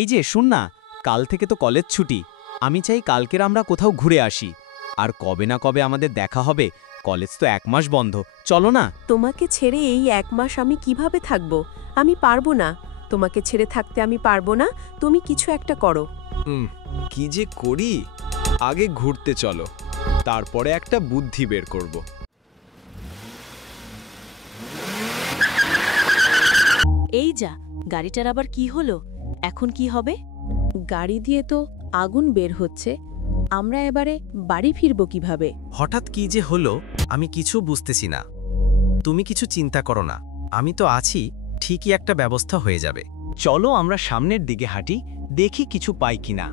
এই যে শুন না, কাল থেকে তো কলেজ ছুটি। আমি চাই কালকের আমরা কোথাও ঘুরে আসি। আর কবে না কবে আমাদের দেখা হবে, কলেজ তো 1 মাস বন্ধ, চলো না। তোমাকে ছেড়ে এই 1 মাস আমি কিভাবে থাকব? আমি পারবো না। তোমাকে ছেড়ে থাকতে আমি পারবো না। তুমি কিছু একটা করো। কি যে করি, আগে ঘুরতে চলো, তারপরে একটা বুদ্ধি বের করব। এই যা, গাড়িটার আবার কি হলো? এখন কি হবে? গাড়ি দিয়ে তো আগুন বের হচ্ছে। আমরা এবারে বাড়ি ফিরবো কিভাবে? হঠাৎ কি যে হলো আমি কিছু বুঝতেছি না। তুমি কিছু চিন্তা করো না, আমি তো আছি, ঠিকই একটা ব্যবস্থা হয়ে যাবে। চলো আমরা সামনের দিকে হাঁটি, দেখি কিছু পাই কিনা।